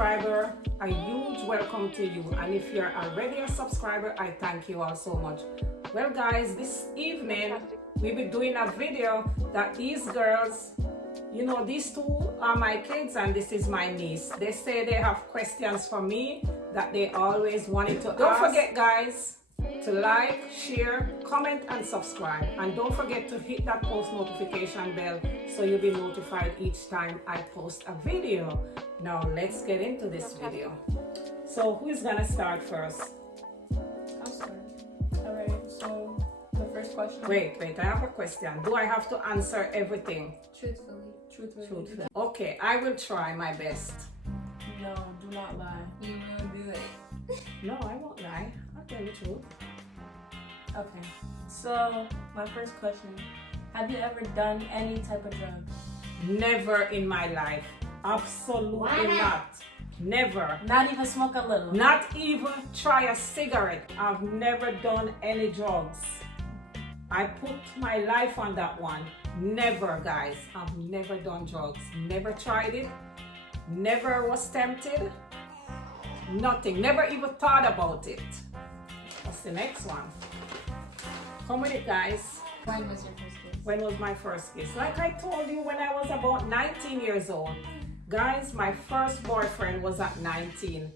subscriber, a huge welcome to you. And if you're already a subscriber, I thank you all so much. Well guys, this evening we'll be doing a video that these girls, you know, these two are my kids and this is my niece. They say they have questions for me that they always wanted to ask. Don't forget guys to like, share, comment and subscribe, and don't forget to hit that post notification bell so you'll be notified each time I post a video. Now let's get into this video. So who's gonna start first? I'll start. Alright, so the first question. Wait, I have a question. Do I have to answer everything? Truthfully. Okay, I will try my best. No, do not lie. You will do it. No, I won't lie. I'll tell the truth. Okay, so my first question. Have you ever done any type of drug? Never in my life. Absolutely not. Never. Not even smoke a little? Not even try a cigarette. I've never done any drugs. I put my life on that one. Never, guys. I've never done drugs. Never tried it. Never was tempted. Nothing. Never even thought about it. What's the next one? Come with it, guys. When was your first kiss? When was my first kiss? Like I told you, when I was about 19 years old. Guys, my first boyfriend was at 19.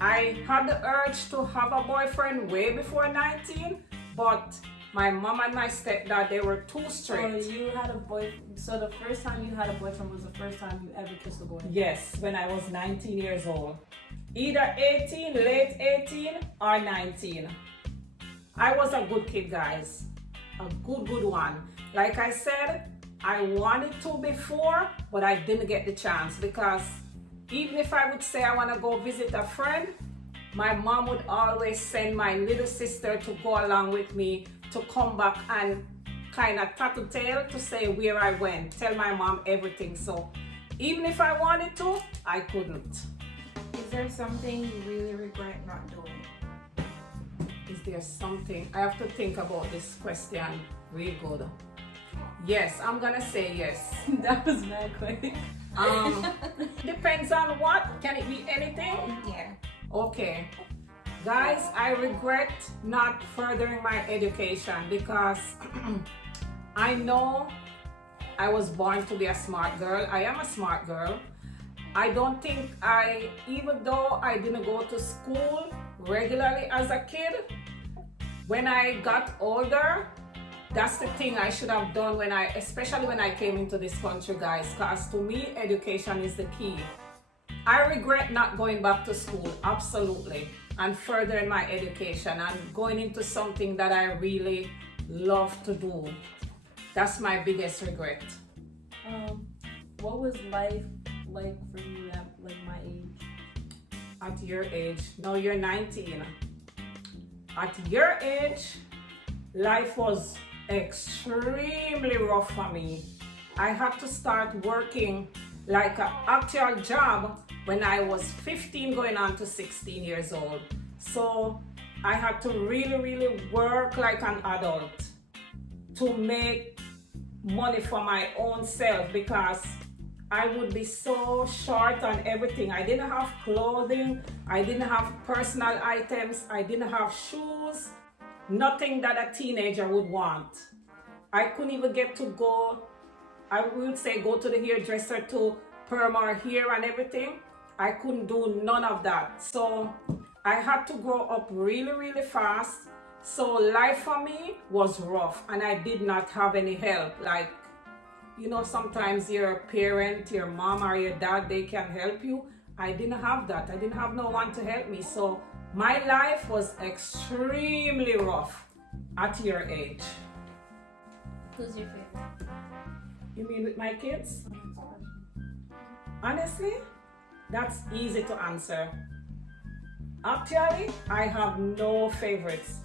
I had the urge to have a boyfriend way before 19, but my mom and my stepdad, they were too strict. So you had a boyfriend. So the first time you had a boyfriend was the first time you ever kissed a boy? Yes, when I was 19 years old. Either 18, late 18 or 19. I was a good kid, guys. A good one. Like I said, I wanted to before, but I didn't get the chance because even if I would say I want to go visit a friend, my mom would always send my little sister to go along with me to come back and kind of tattletale to say where I went, tell my mom everything. So even if I wanted to, I couldn't. Is there something you really regret not doing? Is there something? I have to think about this question real good. Yes, I'm gonna say yes. That was mad quick. Depends on what. Can it be anything? Yeah. Okay. Guys, I regret not furthering my education because I know I was born to be a smart girl. I am a smart girl. I don't think even though I didn't go to school regularly as a kid, when I got older, that's the thing I should have done especially when I came into this country, guys, because to me, education is the key. I regret not going back to school, absolutely, and furthering my education and going into something that I really love to do. That's my biggest regret. What was life like for you at like my age? At your age, now you're 19. At your age, life was extremely rough for me. I had to start working like an actual job when I was 15 going on to 16 years old. So I had to really work like an adult to make money for my own self because I would be so short on everything. I didn't have clothing, I didn't have personal items, I didn't have shoes, nothing that a teenager would want. I couldn't even get to go, I would say go to the hairdresser to perm our hair and everything. I couldn't do none of that. So I had to grow up really fast. So life for me was rough and I did not have any help. Like, you know, sometimes your parent, your mom or your dad, they can help you. I didn't have that. I didn't have no one to help me. So my life was extremely rough at your age. Who's your favorite? You mean with my kids? Honestly, that's easy to answer. Actually, I have no favorites.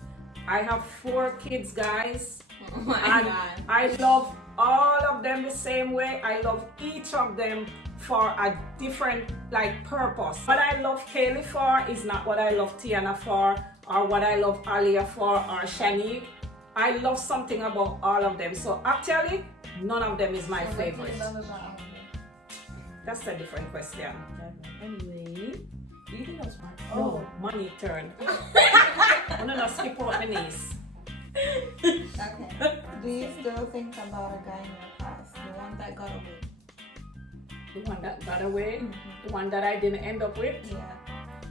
I have 4 kids, guys. Oh my and God. I love all of them the same way. I love each of them for a different purpose. What I love Kaylee for is not what I love Tiana for, or what I love Alia for, or Shanique. I love something about all of them. So actually, none of them is my favorite. That's a different question. Anyway, do you think I'm smart? No, money turn. I'm gonna skip out my niece. Okay. Do you still think about a guy in your past? The one that got away? The one that got away, the one that I didn't end up with. Yeah.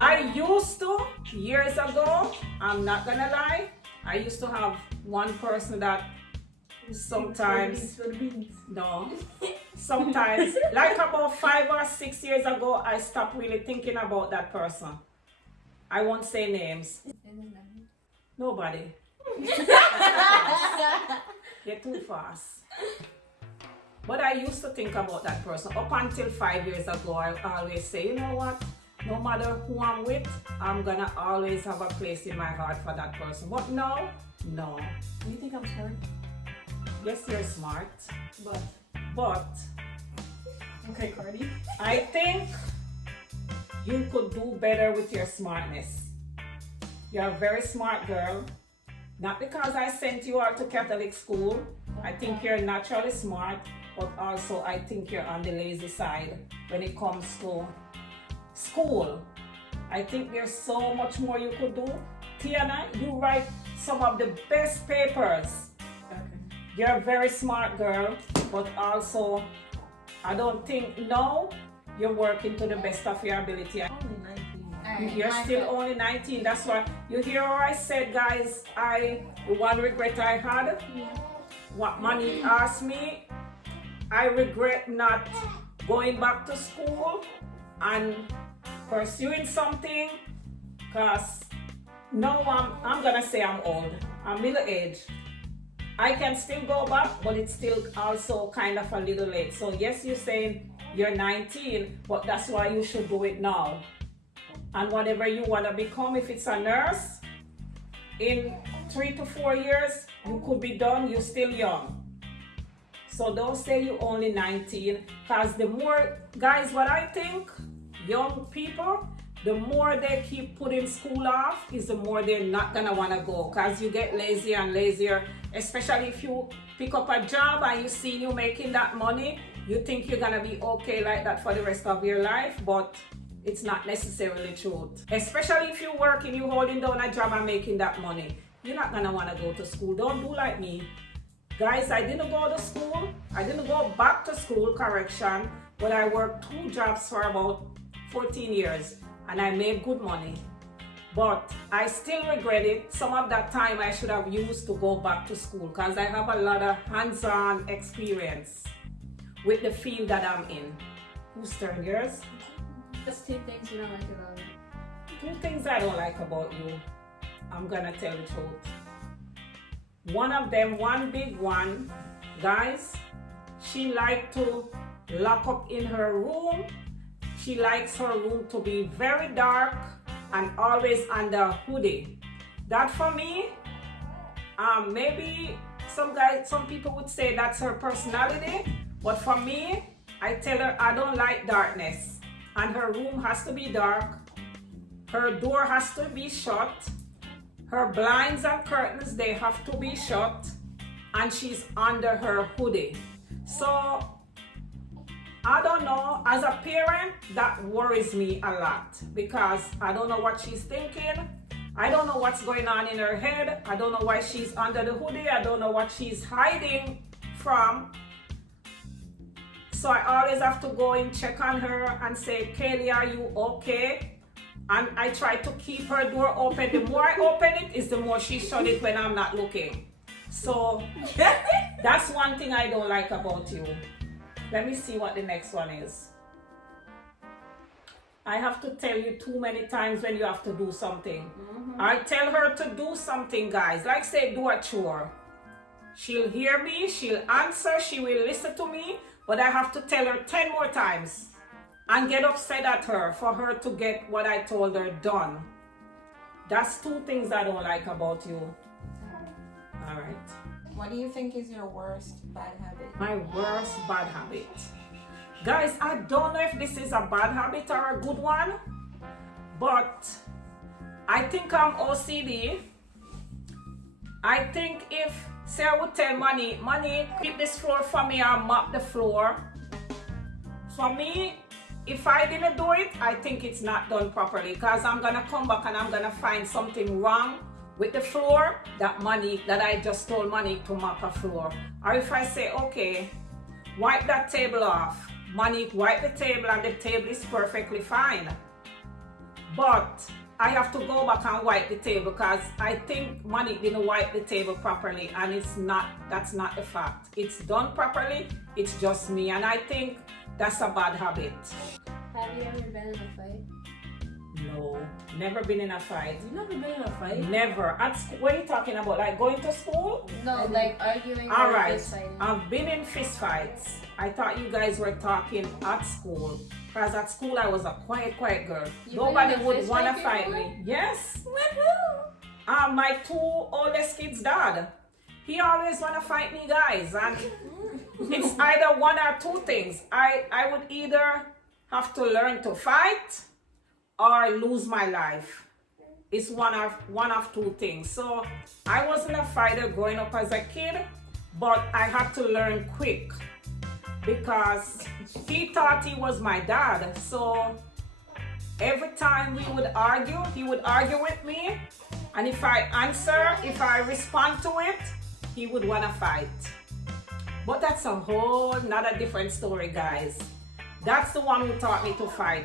I used to, years ago, I'm not gonna lie, I used to have one person that sometimes, no, sometimes, like about 5 or 6 years ago, I stopped really thinking about that person. I won't say names. Nobody. You're too fast. But I used to think about that person. Up until 5 years ago, I always say, you know what? No matter who I'm with, I'm gonna always have a place in my heart for that person. But now, no. Do you think I'm smart? Yes, you're smart. But But okay, Cardi. I think you could do better with your smartness. You're a very smart girl. Not because I sent you out to Catholic school. I think you're naturally smart, but also I think you're on the lazy side when it comes to school. I think there's so much more you could do. Tiana, you write some of the best papers. Okay. You're a very smart girl, but also I don't think now you're working to the best of your ability. Only 19. Alright, You're my still turn. only 19. That's why you hear what I said, guys. The one regret I had, what money asked me, I regret not going back to school and pursuing something, because now I'm gonna say I'm old. I'm middle age. I can still go back, but it's still also kind of a little late. So yes, you're saying you're 19, but that's why you should do it now. And whatever you want to become, if it's a nurse, in 3 to 4 years, you could be done. You're still young. So don't say you're only 19, because the more, guys, what I think, young people, the more they keep putting school off is the more they're not gonna wanna go, because you get lazier and lazier, especially if you pick up a job and you see you making that money, you think you're gonna be okay like that for the rest of your life, but it's not necessarily true. Especially if you're working, you're holding down a job and making that money. You're not gonna wanna go to school. Don't do like me. Guys, I didn't go to school. I didn't go back to school, correction, but I worked 2 jobs for about 14 years and I made good money. But I still regret it. Some of that time I should have used to go back to school, because I have a lot of hands-on experience with the field that I'm in. Whose turn? Yours? Just 2 things you don't like about me. 2 things I don't like about you. I'm gonna tell the truth. One of them, one big one, guys, she likes to lock up in her room. She likes her room to be very dark and always under hoodie. That for me, maybe some people would say that's her personality, but for me, I tell her I don't like darkness, and her room has to be dark. Her door has to be shut. Her blinds and curtains, they have to be shut, and she's under her hoodie. So I don't know, as a parent, that worries me a lot, because I don't know what she's thinking. I don't know what's going on in her head. I don't know why she's under the hoodie. I don't know what she's hiding from. So I always have to go and check on her and say, Kaylee, are you okay? And I try to keep her door open. The more I open it, is the more she shut it when I'm not looking. So that's one thing I don't like about you. Let me see what the next one is. I have to tell you too many times when you have to do something. I tell her to do something, guys. Like say, do a chore. She'll hear me, she'll answer, she will listen to me, but I have to tell her 10 more times and get upset at her for her to get what I told her done. That's 2 things I don't like about you. All right. What do you think is your worst bad habit? My worst bad habit. Guys, I don't know if this is a bad habit or a good one, but I think I'm OCD. I think if, say I would tell Money, keep this floor for me or mop the floor. For me, if I didn't do it, I think it's not done properly, because I'm gonna come back and I'm gonna find something wrong with the floor that I just told Monique to mop a floor. Or if I say, okay, wipe that table off, Monique wipe the table and the table is perfectly fine. But I have to go back and wipe the table because I think Monique didn't wipe the table properly, and that's not the fact. It's done properly, it's just me, and I think that's a bad habit. Have you ever been in a fight? No, never been in a fight. You've never been in a fight? Never. At school, what are you talking about? Like going to school? No, like arguing All or right. fist fighting. I've been in fist fights. I thought you guys were talking at school. Because at school I was a quiet girl. Nobody would want to fight me. Yes. With who? My two oldest kids' dad. He always want to fight me, guys. And it's either one or two things. I would either have to learn to fight or lose my life. It's one of two things. So I wasn't a fighter growing up as a kid, but I had to learn quick because he thought he was my dad. So every time we would argue, he would argue with me, and if I respond to it, he would want to fight. But that's a whole nother different story, guys. That's the one who taught me to fight.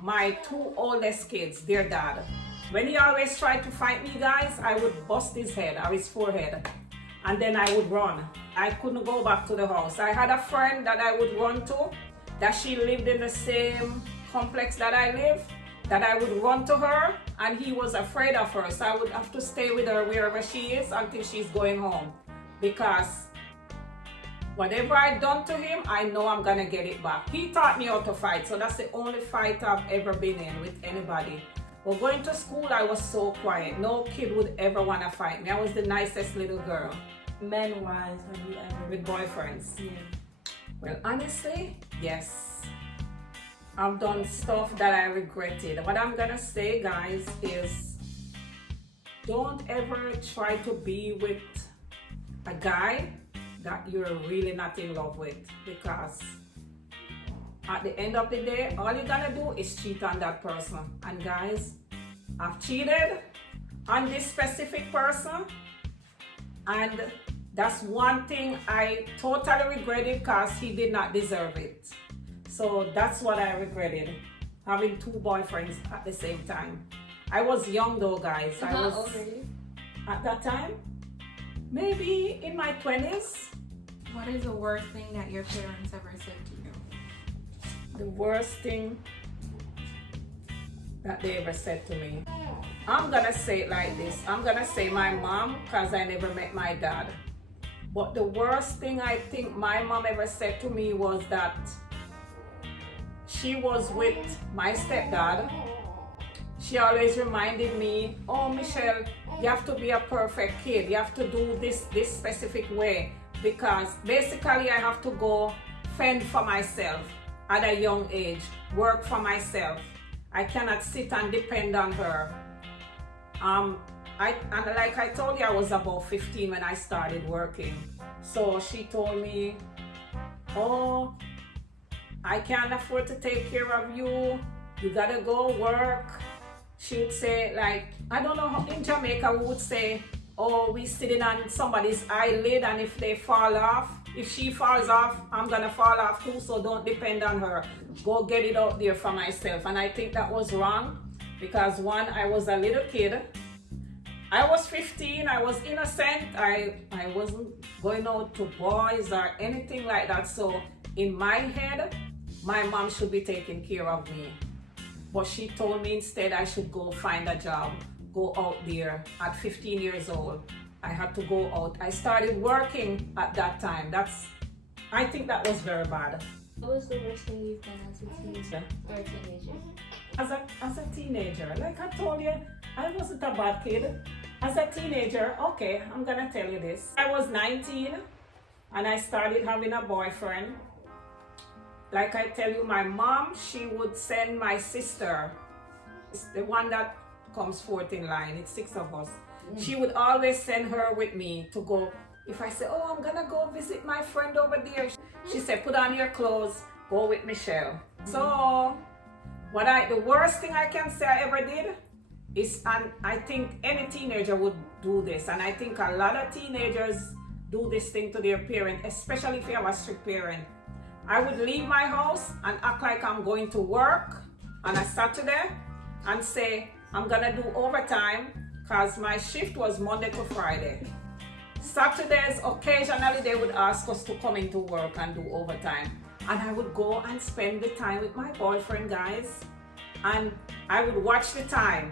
My two oldest kids, their dad. When he always tried to fight me, guys, I would bust his head or his forehead, and then I would run. I couldn't go back to the house. I had a friend that I would run to, that she lived in the same complex that I live, that I would run to her, and he was afraid of her, so I would have to stay with her wherever she is until she's going home, because whatever I done to him, I know I'm gonna get it back. He taught me how to fight, so that's the only fight I've ever been in with anybody. But going to school, I was so quiet. No kid would ever want to fight me. I was the nicest little girl. Men-wise, have you ever... With boyfriends? Yeah. Well, honestly, yes. I've done stuff that I regretted. What I'm gonna say, guys, is don't ever try to be with a guy that you're really not in love with, because at the end of the day, all you're gonna do is cheat on that person. And guys, I've cheated on this specific person, and that's one thing I totally regretted because he did not deserve it. So that's what I regretted, having two boyfriends at the same time. I was young though, guys. How old were you? At that time, maybe in my 20s. What is the worst thing that your parents ever said to you? The worst thing that they ever said to me. I'm gonna say it like this. I'm gonna say my mom, because I never met my dad. But the worst thing I think my mom ever said to me was that she was with my stepdad. She always reminded me, oh Michelle, you have to be a perfect kid. You have to do this specific way, because basically I have to go fend for myself at a young age, work for myself. I cannot sit and depend on her. And like I told you, I was about 15 when I started working. So she told me, oh, I can't afford to take care of you. You gotta go work. She would say, like, I don't know how in Jamaica we would say, oh, we sitting on somebody's eyelid, and if they fall off, if she falls off, I'm gonna fall off too, so don't depend on her. Go get it out there for myself. And I think that was wrong, because one, I was a little kid. I was 15, I was innocent. I wasn't going out to boys or anything like that. So in my head, my mom should be taking care of me. But she told me instead I should go find a job, go out there. At 15 years old, I had to go out. I started working at that time. I think that was very bad. What was the worst thing you've done as a teenager or a teenager? As a teenager, like I told you, I wasn't a bad kid. As a teenager, okay, I'm gonna tell you this. I was 19 and I started having a boyfriend. Like I tell you, my mom, she would send my sister, it's the one that comes fourth in line, it's 6 of us. She would always send her with me to go. If I say, oh, I'm gonna go visit my friend over there, she said, put on your clothes, go with Michelle. So the worst thing I can say I ever did is, and I think any teenager would do this, and I think a lot of teenagers do this thing to their parent, especially if you have a strict parent. I would leave my house and act like I'm going to work on a Saturday and say I'm gonna do overtime because my shift was Monday to Friday. Saturdays, occasionally they would ask us to come into work and do overtime. And I would go and spend the time with my boyfriend, guys. And I would watch the time.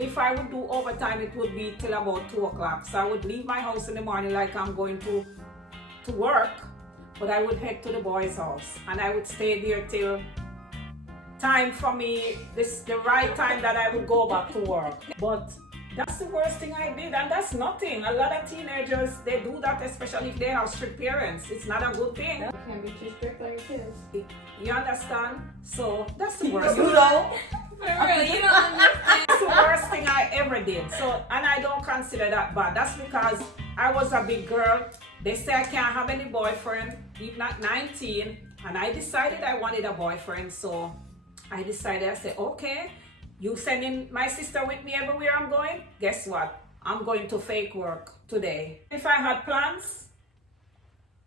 If I would do overtime, it would be till about 2 o'clock. So I would leave my house in the morning like I'm going to work, but I would head to the boys' house. And I would stay there till time for me, the right time that I would go back to work. But that's the worst thing I did, and that's nothing. A lot of teenagers, they do that, especially if they have strict parents. It's not a good thing. You can't be too strict on your kids. You understand? So that's the worst. You don't. For real, you don't understand. That's the worst thing I ever did. So, and I don't consider that bad. That's because I was a big girl. They say I can't have any boyfriend, even at 19, and I decided I wanted a boyfriend. So I decided, I said, okay, you sending my sister with me everywhere I'm going? Guess what? I'm going to fake work today. If I had plans,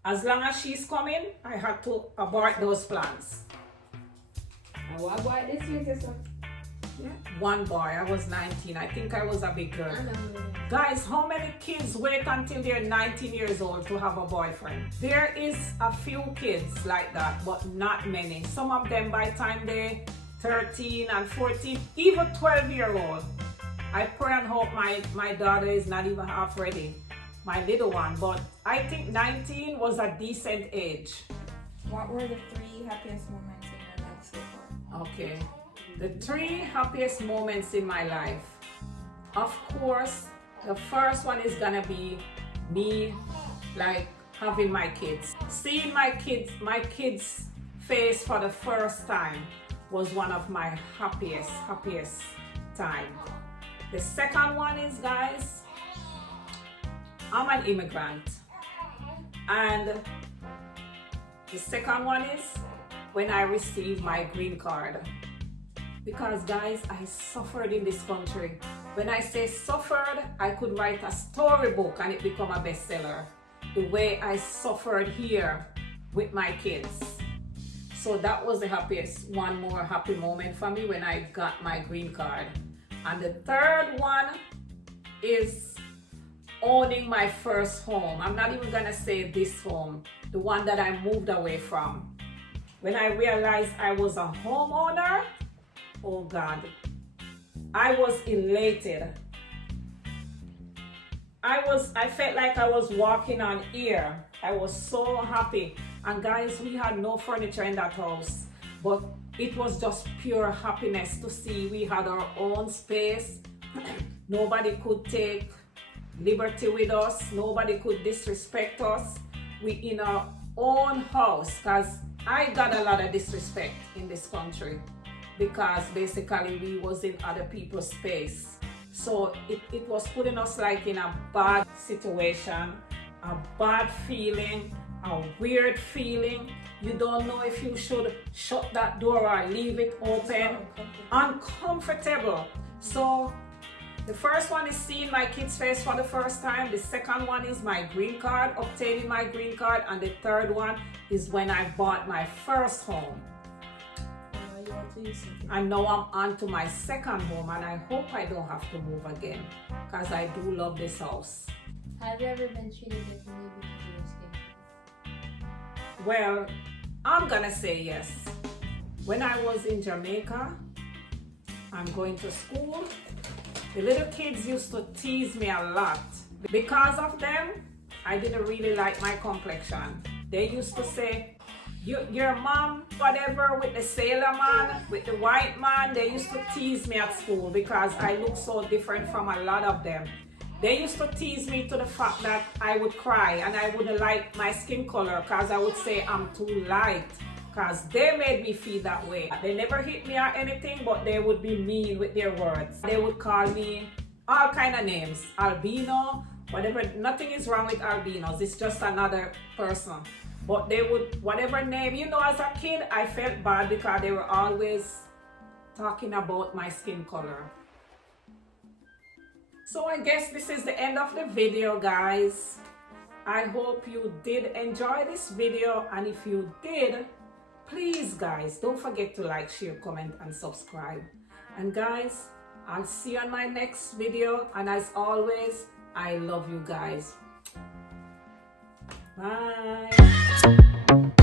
as long as she's coming, I had to abort those plans. And what boy this year, sister? Yeah. One boy, I was 19. I think I was a big girl. I know. Guys, how many kids wait until they're 19 years old to have a boyfriend? There is a few kids like that, but not many. Some of them, by the time they're 13 and 14, even 12-year-old. I pray and hope my daughter is not even half ready, my little one. But I think 19 was a decent age. What were the 3 happiest moments in your life so far? Okay. The 3 happiest moments in my life. Of course, the first one is gonna be me, like, having my kids. Seeing my kids' face for the first time was one of my happiest time. The second one is, guys, I'm an immigrant. And the second one is when I received my green card. Because, guys, I suffered in this country. When I say suffered, I could write a storybook and it become a bestseller. The way I suffered here with my kids. So that was the one more happy moment for me when I got my green card. And the third one is owning my first home. I'm not even gonna say this home, the one that I moved away from. When I realized I was a homeowner, oh God, I was elated. I felt like I was walking on air. I was so happy. And guys, we had no furniture in that house, but it was just pure happiness to see we had our own space. Nobody could take liberty with us. Nobody could disrespect us. We in our own house, because I got a lot of disrespect in this country because basically we was in other people's space. So it was putting us like in a bad situation, a bad feeling, a weird feeling. You don't know if you should shut that door or leave it open. Uncomfortable. So the first one is seeing my kids' face for the first time. The second one is my green card, obtaining my green card. And the third one is when I bought my first home. And now I'm on to my second home, and I hope I don't have to move again because I do love this house. Have you ever been treated differently because you were skinny? Well, I'm gonna say yes. When I was in Jamaica and going to school, the little kids used to tease me a lot. Because of them, I didn't really like my complexion. They used to say, your mom, whatever, with the sailor man, with the white man, they used to tease me at school because I look so different from a lot of them. They used to tease me to the fact that I would cry and I wouldn't like my skin color because I would say I'm too light, because they made me feel that way. They never hit me or anything, but they would be mean with their words. They would call me all kind of names, albino, whatever. Nothing is wrong with albinos, it's just another person. But they would, whatever name, you know, as a kid, I felt bad because they were always talking about my skin color. So I guess this is the end of the video, guys. I hope you did enjoy this video, and if you did, please guys, don't forget to like, share, comment, and subscribe. And guys, I'll see you on my next video, and as always, I love you guys. Bye.